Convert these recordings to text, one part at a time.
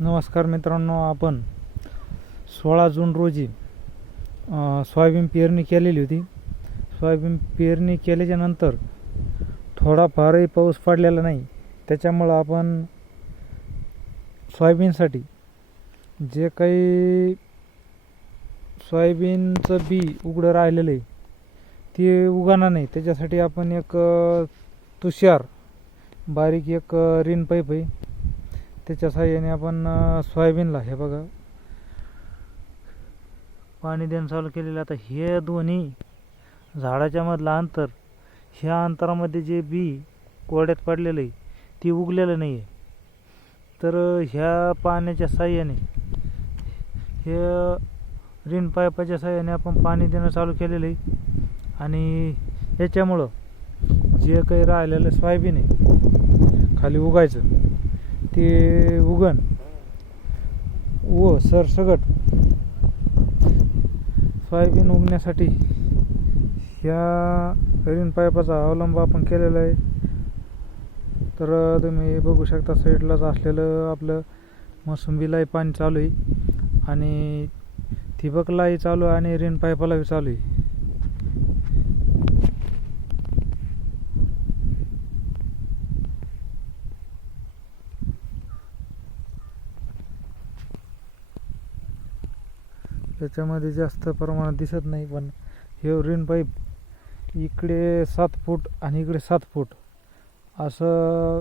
नमस्कार मित्रांनो, आपण 16 जून रोजी सोयाबीन पेरणी केलेली होती. सोयाबीन पेरणी केल्याच्या नंतर थोडाफारही पाऊस पडलेला नाही. त्याच्यामुळं आपण सोयाबीनसाठी जे काही सोयाबीनचं बी उघडं राहिलेलं आहे ते उगवणार नाही. त्याच्यासाठी आपण एक तुषार बारीक एक रिन पाईप आहे, त्याच्या साहाय्याने आपण सोयाबीनला हे बघा पाणी देणं चालू केलेलं. आता हे दोन्ही झाडाच्या मधलं अंतर, ह्या अंतरामध्ये जे बी कोरड्यात पडलेलं आहे ते उगलेलं नाही आहे. तर ह्या पाण्याच्या साहाय्याने, हे रिन पाईपाच्या साहाय्याने आपण पाणी देणं चालू केलेलं आहे. आणि याच्यामुळं जे काही राहिलेलं सोयाबीन आहे खाली उगायचं ते उगण व सरसगट सोयाबीन उगण्यासाठी ह्या रिन पाईपाचा अवलंब आपण केलेला आहे. तर तुम्ही बघू शकता, साईडलाच असलेलं आपलं मोसंबीलाही पाणी चालू आहे आणि ठिबकलाही चालू आहे आणि रिन पाईपालाही चालू आहे. त्याच्यामध्ये जास्त प्रमाणात दिसत नाही, पण हे रिन पाईप इकडे 7 फूट आणि इकडे 7 फूट असं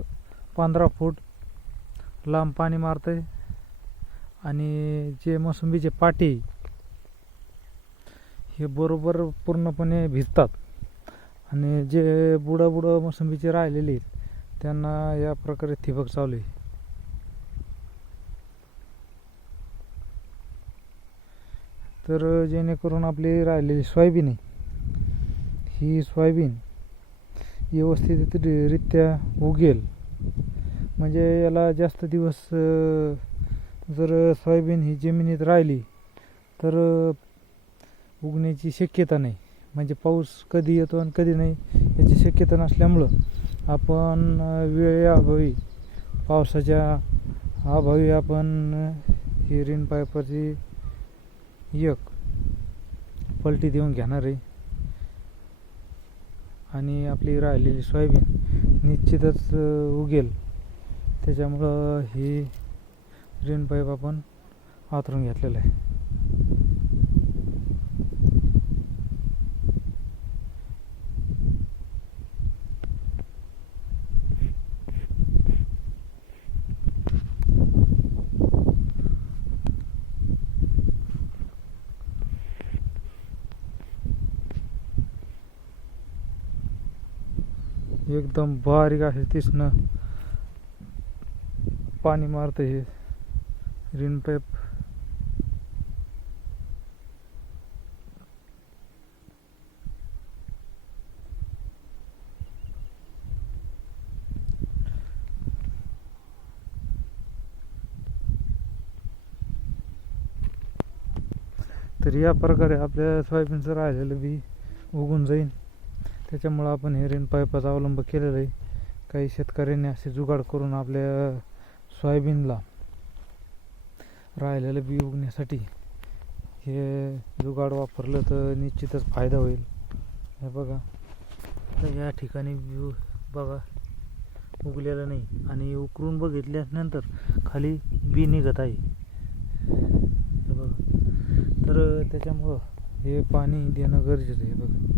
15 फूट लांब पाणी मारतंय. आणि जे मोसंबीचे पाटे हे बरोबर पूर्णपणे भिजतात आणि जे बुडं मोसंबीचे राहिलेले आहेत त्यांना या प्रकारे ठिबक चालू आहे. तर जेणेकरून आपली राहिलेली सोयाबीन आहे, ही सोयाबीन व्यवस्थितरित्या उगेल. म्हणजे याला जास्त दिवस जर सोयाबीन ही जमिनीत राहिली तर उगण्याची शक्यता नाही. म्हणजे पाऊस कधी येतो आणि कधी नाही याची शक्यता नसल्यामुळं आपण वेळेअभावी, पावसाच्या अभावी आपण ही रिन पाईपाची एक पलटी देऊन घेणार आहे आणि आपली राहिलेली सोयाबीन निश्चितच उगेल. त्याच्यामुळं ही रिन पाईप आपण आतरून घेतलेला आहे. एकदम बारीक असे तीक्ष्ण पाणी मारतं हे रिन पाईप. तर या प्रकारे आपल्या सोयाबीनचं राहिलेलं बी उगून जाईल. त्याच्यामुळं आपण हे रिन पाईपाचा अवलंब केलेला आहे. काही शेतकऱ्यांनी असे जुगाड करून आपल्या सोयाबीनला राहिलेलं बी उगण्यासाठी हे जुगाड वापरलं तर निश्चितच फायदा होईल. हे बघा, तर या ठिकाणी बी बघा उगलेलं नाही आणि उकरून बघितल्यानंतर खाली बी निघत आहे. हे बघा, तर त्याच्यामुळं हे पाणी देणं गरजेचं आहे. बघा.